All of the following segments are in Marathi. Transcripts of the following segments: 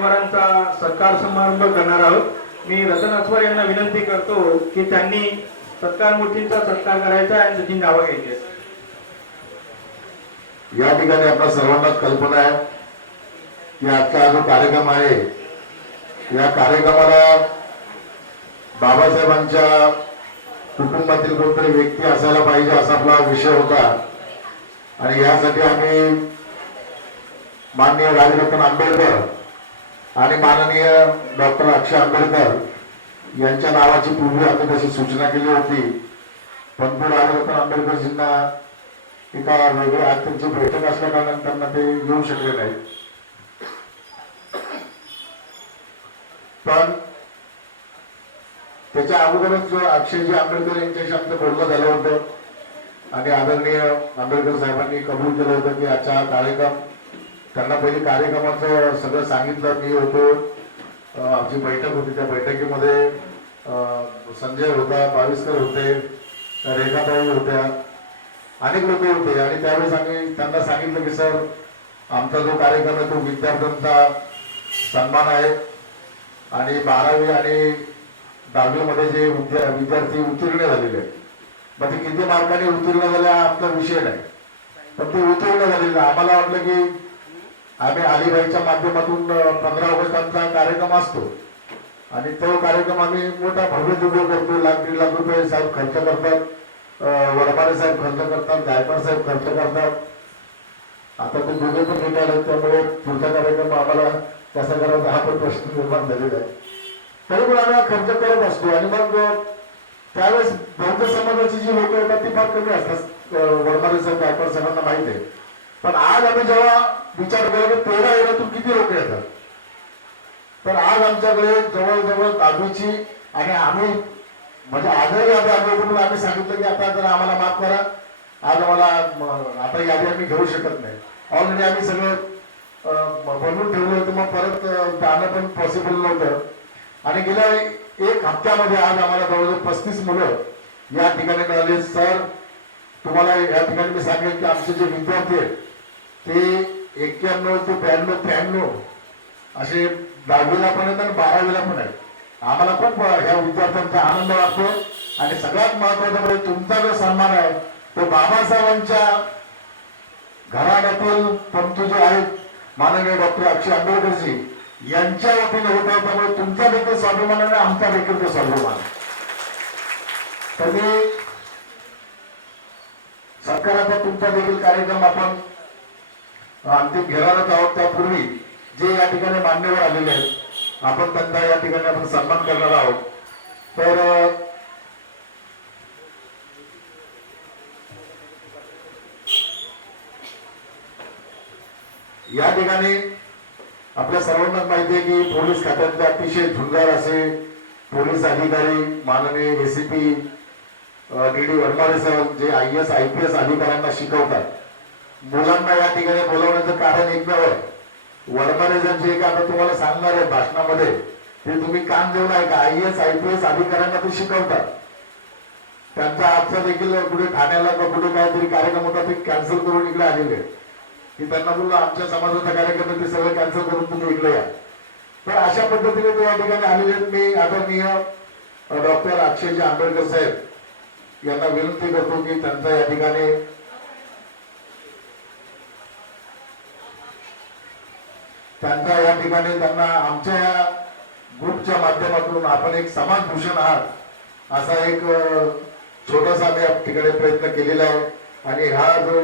मान्यवरांचा सत्कार समारंभ करणार आहोत। मी रतन अस्वार यांना विनंती करतो की त्यांनी सत्कार मूर्तींचा सत्कार करायचा आणि त्याची नावं घ्यायची आहेत। या ठिकाणी आपल्या सर्वांना कल्पना आहे की आजचा जो कार्यक्रम आहे या कार्यक्रमाला बाबासाहेबांच्या कुटुंबातील कोणतरी व्यक्ती असायला पाहिजे असा आपला विषय होता आणि यासाठी आम्ही माननीय राजरत्न आंबेडकर आणि माननीय डॉक्टर अक्षय आंबेडकर यांच्या नावाची पूर्वी आम्ही तशी सूचना केली होती, पण राजरत्न आंबेडकरजींना एका वेगळ्या आज त्यांची बैठक असल्या कारणाने त्यांना ते येऊ शकले नाही। पण त्याच्या अगोदरच अक्षयजी आंबेडकर यांच्याशी आमचं बोलणं झालं होतं आणि आदरणीय आंबेडकर साहेबांनी कबूल केलं होतं की आजचा कार्यक्रम त्यांना पहिले कार्यक्रमाचं सगळं सांगितलं। मी होतो, आमची बैठक होती, त्या बैठकीमध्ये संजय होता, बाविस्कर होते, रेखाताई होत्या, अनेक लोक होते आणि त्यावेळेस आम्ही त्यांना सांगितलं की सर आमचा जो कार्यक्रम आहे तो विद्यार्थ्यांचा सन्मान आहे आणि 12वी आणि 10वी मध्ये जे विद्यार्थी उत्तीर्ण झालेले आहेत, मग ते किती मार्काने उत्तीर्ण झाले आपला विषय नाही, पण ते उत्तीर्ण झालेले आम्हाला वाटलं की आम्ही अलीबाईच्या माध्यमातून 15 ऑगस्ट आमचा कार्यक्रम असतो आणि तो कार्यक्रम आम्ही मोठा भव्य दिव्य करतो, 1,00,000-1.5 लाख रुपये साहेब खर्च करतात, वडमारे साहेब खर्च करतात, गायकवाड साहेब खर्च करतात। आता ते दोघे पण रिटायर आहेत त्यामुळे पुढचा कार्यक्रम आम्हाला कसा करायचा हा पण प्रश्न निर्माण झालेला आहे, तरी पण आम्ही खर्च करत असतो आणि मग त्यावेळेस बौद्ध समाजाची जी लोक येतात ती फार कमी असतात, वडमारे साहेब गायकवाड साहेबांना माहिती आहे। पण आज आम्ही जेव्हा विचार केला की 13 एरियातून किती लोक येतात, तर आज आमच्याकडे जवळजवळ 10वीची आणि आम्ही म्हणजे आजही आम्ही सांगितलं की आता जर आम्हाला माफ करा, आज आम्हाला आता यादी आम्ही घेऊ शकत नाही, ऑलरेडी आम्ही सगळं बनवून ठेवलं होतं, मग परत जाणं पण पॉसिबल नव्हतं आणि गेल्या 1 हप्त्यामध्ये आज आम्हाला जवळजवळ 35 मुलं या ठिकाणी मिळाले। सर तुम्हाला या ठिकाणी मी सांगेन की आमचे जे विद्यार्थी आहेत ते 91 ते 92-93 असे 10वीला पण आहेत आणि 12वीला पण आहेत। आम्हाला खूप ह्या विद्यार्थ्यांचा आनंद वाटतो आणि सगळ्यात महत्वाचं म्हणजे तुमचा जो सन्मान आहे तो बाबासाहेबांच्या घराण्यातील पंतू जे आहेत माननीय डॉक्टर अक्षय आंबेडकरजी यांच्या वतीने होत आहे, त्यामुळे तुमचा देखील स्वाभिमान आणि आमचा देखील तो स्वाभिमान। तरी सरकाराचा तुमचा देखील कार्यक्रम आपण अंतिम घेणारच आहोत, त्यापूर्वी जे या ठिकाणी मान्यवर आलेले आहेत आपण त्यांचा या ठिकाणी आपण सन्मान करणार आहोत। तर या ठिकाणी आपल्या सर्वांना माहिती आहे की पोलीस खात्यातले अतिशय झुंजार असे पोलीस अधिकारी माननीय एसीपी डी वडमारे साहेब जे IAS IPS अधिकाऱ्यांना शिकवतात, मुलांना या ठिकाणी बोलवण्याचं कारण एकमेव आहे, वडमारे साहेब जे आता तुम्हाला सांगणार आहे भाषणामध्ये ते तुम्ही कान देऊन ऐका, IAS IPS अधिकाऱ्यांना ते शिकवतात। त्यांचा आजचा देखील कुठे ठाण्याला का कुठे काहीतरी कार्यक्रम होता ते कॅन्सल करून इकडे आलेले की त्यांना बोललो आमच्या समाजाचा कार्यक्रम ते सगळं कॅन्सल करून तुम्ही इकडे या। तर अशा पद्धतीने ते या ठिकाणी आलेले आहेत। मी आदरणीय डॉक्टर अक्षयजी आंबेडकर साहेब यांना विनंती करतो की त्यांचा या ठिकाणी त्यांना आमच्या या ग्रुपच्या माध्यमातून आपण एक समाज भूषण आहात असा एक छोटासा आम्ही या ठिकाणी प्रयत्न केलेला आहे आणि हा जो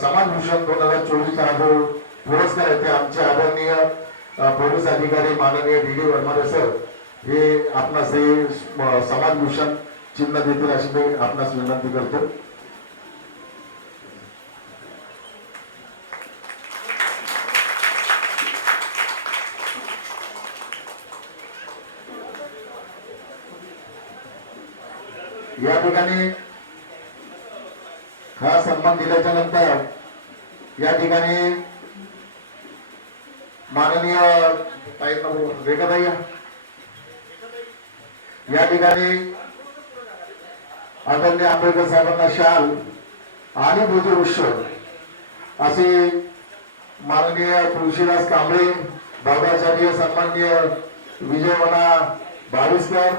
समाज भूषण 2024 हा जो पुरस्कार आहे ते आमचे आदरणीय पोलीस अधिकारी माननीय DD वडमारे सर हे आपणास हे समाज भूषण चिन्ह देतील अशी मी आपणास विनंती करतो। या ठिकाणी हा सन्मान दिल्याच्या नंतर या ठिकाणी माननीय रेखाताई या ठिकाणी आदरणीय आंबेडकर साहेबांना शाल आणि भुजवृक्ष असे माननीय तुळशीदास कांबळे भावनाचार्य सन्माननीय विजयवना भाविस्कर,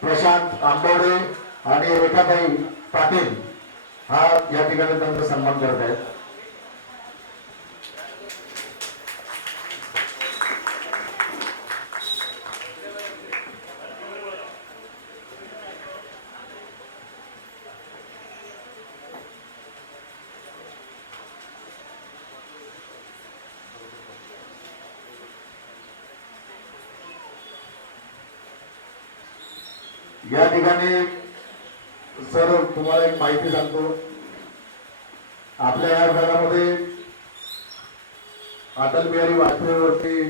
प्रशांत आंबवडे आणि रेखाताई पाटील हा या ठिकाणी त्यांचा सन्मान करत आहेत. या ठिकाणी सर तुम्हाला एक माहिती सांगतो. आपल्या या भागामध्ये अटल बिहारी वाजपेयीवरती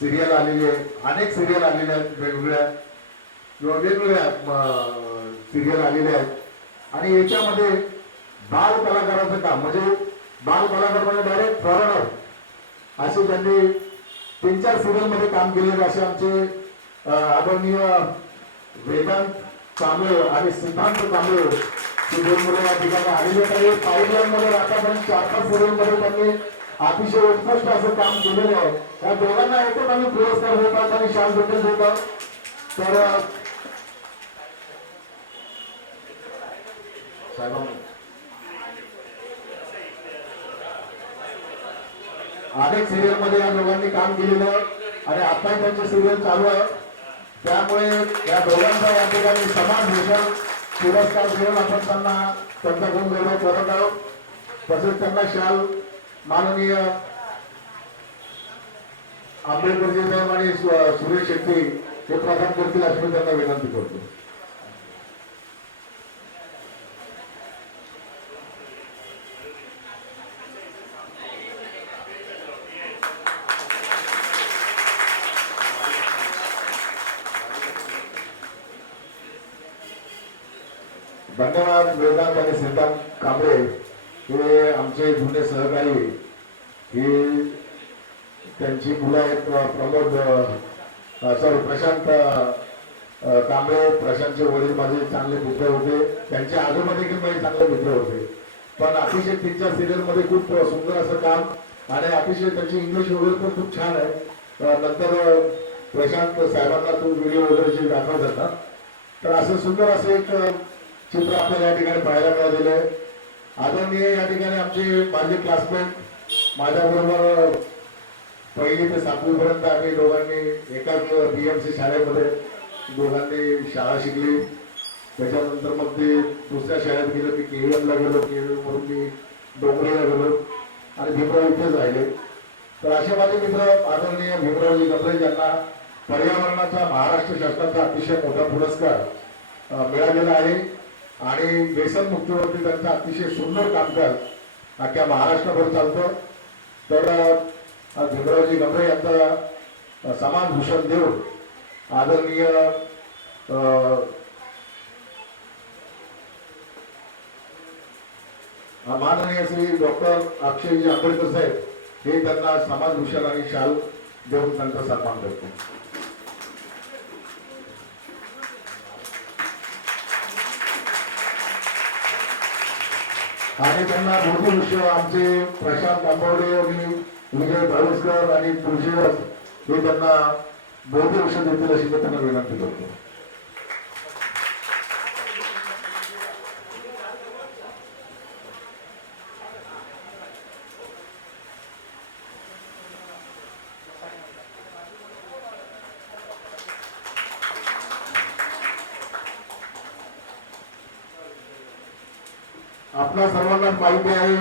सिरियल आलेली आहे, अनेक सिरियल आलेल्या आहेत, वेगवेगळ्या सिरियल आलेल्या आहेत आणि याच्यामध्ये बाल कलाकाराचं काम म्हणजे बाल कलाकार म्हणजे डायरेक्ट फॉरेनर असे त्यांनी 3-4 सिरियल मध्ये काम केलेले असे आमचे आदरणीय वेदांत कांबळे आणि सिद्धांत कांबळे ही दोन मुलं या ठिकाणी आलेले काही पाईपलाईनमध्ये आतापर्यंत 4-5 सिरियलमध्ये त्यांनी अतिशय उत्कृष्ट असं काम केलेलं आहे. या दोघांना एकच आम्ही पुरस्कार देतात आणि शाल भेटून देतात. तर अनेक सिरियल मध्ये या दोघांनी काम केलेलं आणि आता त्यांचे सिरियल चालू आहे. त्यामुळे या दोघांचा या ठिकाणी समान भूषण पुरस्कार देऊन आपण त्यांचा गुण गौरव करत आहोत. तसेच त्यांना शाल माननीय आंबेडकरजी साहेब आणि सुरेश शेट्टी हे प्रदान करतील अशी मी त्यांना विनंती करतो. धन्यवाद. वेदांत आणि सिद्धांत कांबळे हे आमचे जुने सहकारी, हे त्यांची मुलं आहेत. प्रशांत कांबळे, प्रशांतचे वडील माझे चांगले मित्र होते, त्यांचे आजोबा देखील माझे चांगले मित्र होते. पण अतिशय 3-4 सिरियल मध्ये खूप सुंदर असं काम आणि अतिशय त्यांची इंग्लिश वगैरे पण खूप छान आहे. नंतर प्रशांत साहेबांना तो व्हिडिओ वगैरे जे दाखवतात ना, तर असं सुंदर असं एक चित्र आपल्याला या ठिकाणी पाहायला मिळालेलं आहे. आदरणीय या ठिकाणी आमचे माझे क्लासमेट माझ्याबरोबर 1ली ते 7वी पर्यंत आम्ही दोघांनी एकाच BMC शाळेमध्ये दोघांनी शाळा शिकली. त्याच्यानंतर मग ते दुसऱ्या शाळेत गेलो की KVM ला गेलो, KVM वरून मी डोंगरीला गेलो आणि भीमराव इथेच राहिले. तर असे माझे मित्र आदरणीय भीमरावजी गमरे यांना पर्यावरणाचा महाराष्ट्र शासनाचा अतिशय मोठा पुरस्कार मिळालेला आहे आणि व्यसनमुक्तीवरती त्यांचं अतिशय सुंदर कामकाज अख्ख्या महाराष्ट्रभर चालतं. तर भीमरावजी गमरे यांचा समान भूषण देऊन आदरणीय माननीय श्री डॉक्टर अक्षयजी आंबेडकर साहेब हे त्यांना समान भूषण आणि शाल देऊन त्यांचा सन्मान करतो. आणि त्यांना मोठी विषय आमचे प्रशांत आंबवडे आणि विजय भाविस्कर आणि तुळशीदास हे त्यांना मोठे विषय देतील अशी त्यांना विनंती करतो. आपल्या सर्वांना माहिती आहे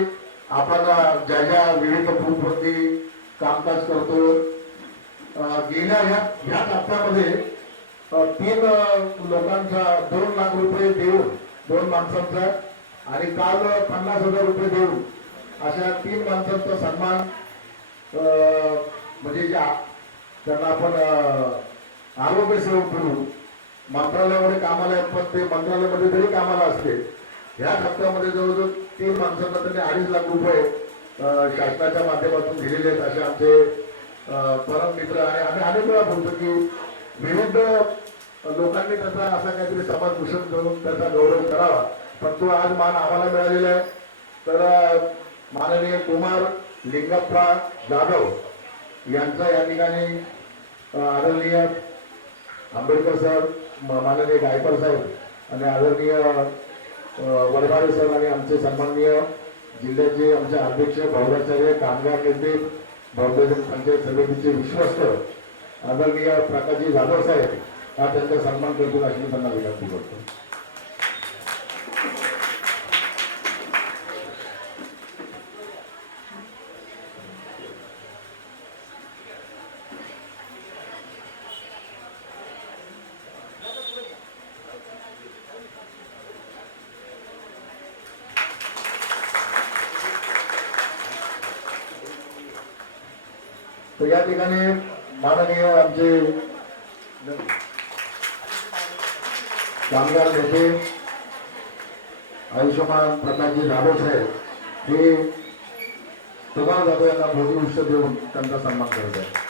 आपण ज्या ज्या विविध ग्रुपवरती कामकाज करतो. गेल्या ह्या टप्प्यामध्ये 3 लोकांचा 2 लाख रुपये देऊन 2 माणसांचा आणि काल 50,000 रुपये देऊन अशा 3 माणसांचा सन्मान म्हणजे त्यांना आपण आरोग्य सेवक म्हणून मंत्रालयामध्ये कामाला आहेत, पण ते मंत्रालयामध्ये जरी कामाला असते ह्या टप्प्यामध्ये जवळजवळ 3 माणसांना त्यांनी 2.5 लाख रुपये शासनाच्या माध्यमातून दिलेले आहेत. असे आमचे परम मित्र आणि आम्ही अनेक वेळा बोलतो की विविध लोकांनी त्याचा असा काहीतरी समाज भूषण करून त्याचा गौरव करावा, पण तो आज मान आम्हाला मिळालेला आहे. तर माननीय कुमार लिंगप्पा जाधव यांचा या ठिकाणी आदरणीय आंबेडकर सर, माननीय गायकर साहेब आणि आदरणीय वडमारे सर आणि आमचे सन्माननीय जिल्ह्याचे आमचे अध्यक्ष भाऊराचार्य, कामगार नेते, बहुजन पंचायत समितीचे विश्वस्त आदरणीय प्रकाशजी जाधव साहेब हा त्यांचा सन्मान करतो अशी मी त्यांना विनंती करतो. तर या ठिकाणी माननीय आमचे कामगार नेते आयुष्यमान प्रकाशजी जाधव साहेब हे प्रभाव जाधव यांना मोठी उष्ट देऊन त्यांचा सन्मान करत आहे.